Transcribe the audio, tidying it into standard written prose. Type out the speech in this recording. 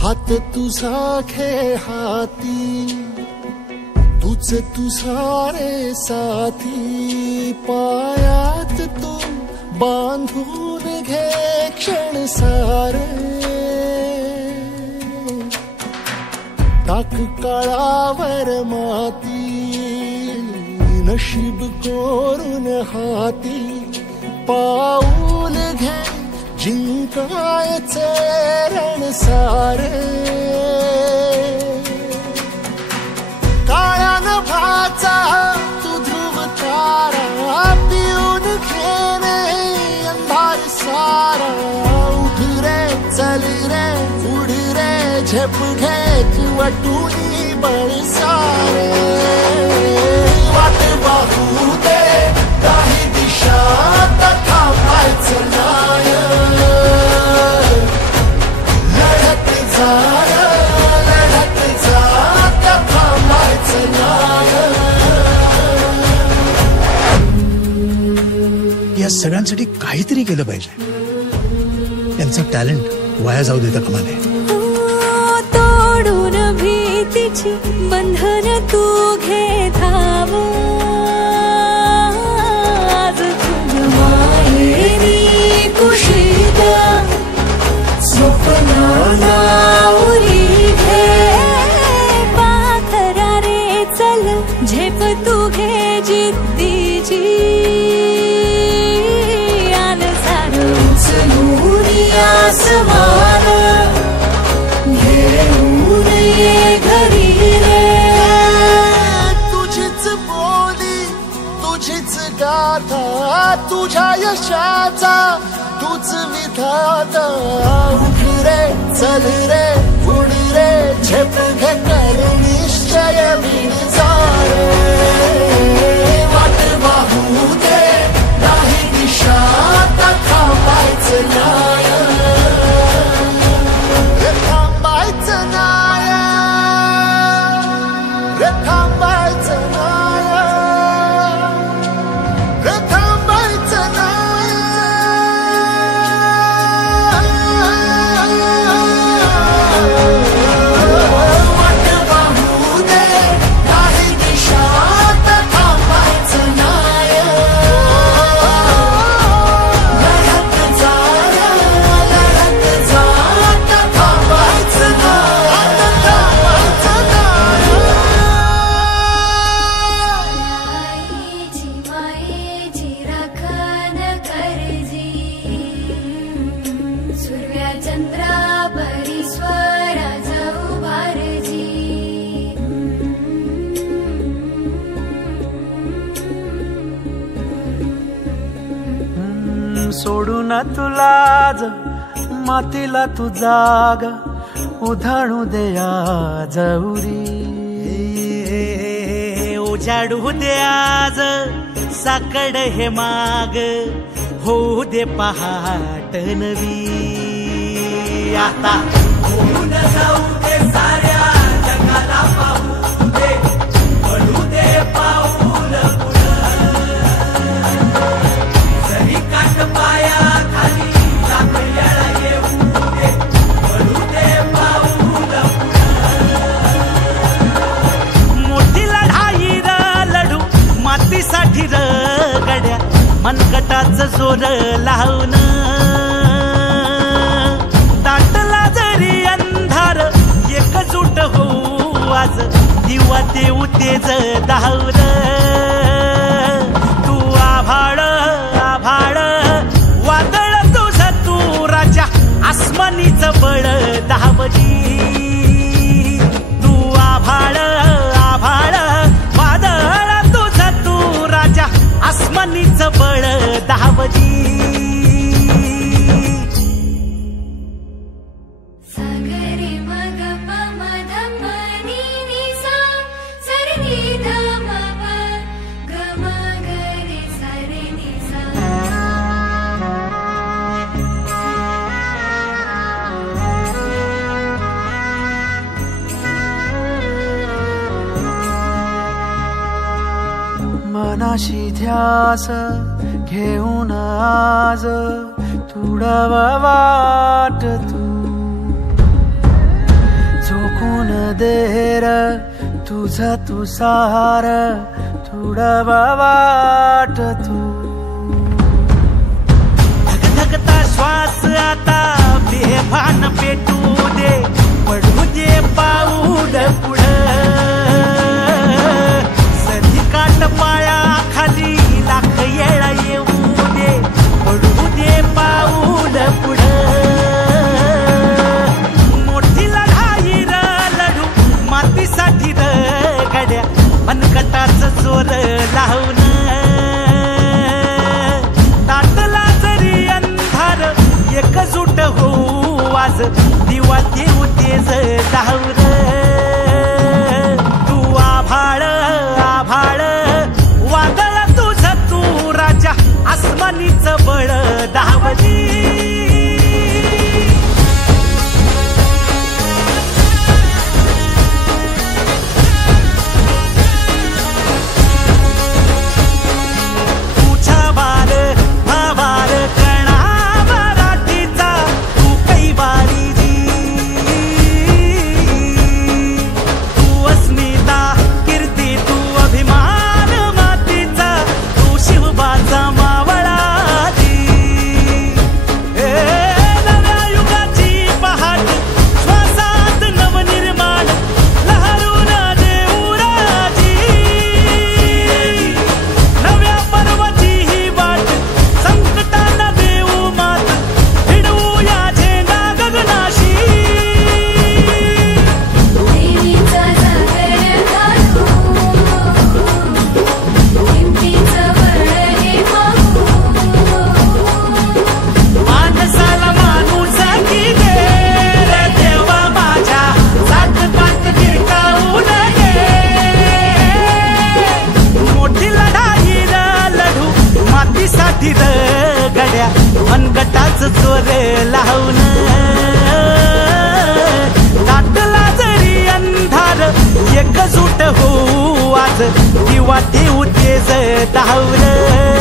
हात तुझा घे हाती, तुझ तुझारे साथी, पायात तू बांधून घे क्षण सारे, टाक काळावर माती, नशीब कोरून हाती, पाऊल घे जिंकायचे रण सारे, काळ्या नभाचा तू ध्रुव तारा, पिऊन घेणे अंधार सारा, उठ रे चल रे उड रे झेप घे तू वाटूनी बळ सारे, वाट पाहू दे काही दिशा थांबायचं नाही, लढत जा थांबायचं नाही. या सगळ्यांसाठी काहीतरी केलं पाहिजे. यांचं टॅलेंट वाया जाऊ देता कामा नये. तोडून भीतीची बंधन तू घे धाव, आज तुझ माहेरी कुशीत स्वप्नाला उरी घे, पाखरा रे चल झेप तू घे जिद्दीची, आन सारं उचलून आसमान घेऊन ये घरी रे, तुझीच बोली तुझीच गाथा, तुझ्या यशाचा तूच विधाता, उठ रे चल रे उड रे झेप घे कर निश्चय विचारे, वाट पाहू दे नाही दिशा थांबायचं नाही, थांबायचं नाही, थांबायचं नाही, थांबायचं नाही. वाट पाहू दे काही दिशा थांबायचं नाही, लढत जा थांबायचं नाही, थांबायचं नाही. आईची मायेची राखण करजी, सूर्या चंद्रा परी स्वराज उभारजी, सोडून तुला मातीला तू जाग, उधाणू दे आज उरी, उजाडू दे आज साकड हे माग, होऊ दे पहाट नवी, आता होऊन जाऊ दे साऱ्या जगाला पाहू दे, पडू दे पाऊल जरी काट पाया खाली सापड्याला येऊ दे, पडू दे पाऊल मोठी लढाई र लढू मातीसाठी र गड्या, मनगटाच जोर लावून, दाटला जरी अंधार एकजूट होऊ आज, दिवा देऊ तेज धावर, तू आभाळ आभाळ वादळ तुझ तू राजा, आसमानीच बळ धावजी, तू आभाळ आभाळ वादळ तुझ तू राजा, आसमानीच बळ धावजी. सागरी मग पम धम नी नी सा, सरी धम प ग म ग रे सा रे नी सा. मनाशी ध्यास घेऊन आज तुडव वाट तू, देर तुझं तू सार तुडवा वाट तू धगधगता श्वास आता बेभान पेटू दे पडू दे पाऊल पुढं सधी काट पाया खाली लाख येळा येऊ दे पडू दे पाऊल पुढं मोठी लढाई र लढू मातीसाठी र गड्या मनकटाच जोर लावून ताटला जरी अंधार एकजूट होऊ आज दिवा देऊ तेज दावर तू आभाळ आभाळ वादळ तुझं तू राजा आसमानीच बळ दावली गड्या मनगटाच चोर लावून ताटला जरी अंधार एकजूट होऊ आज दिवा देऊ तेज दावर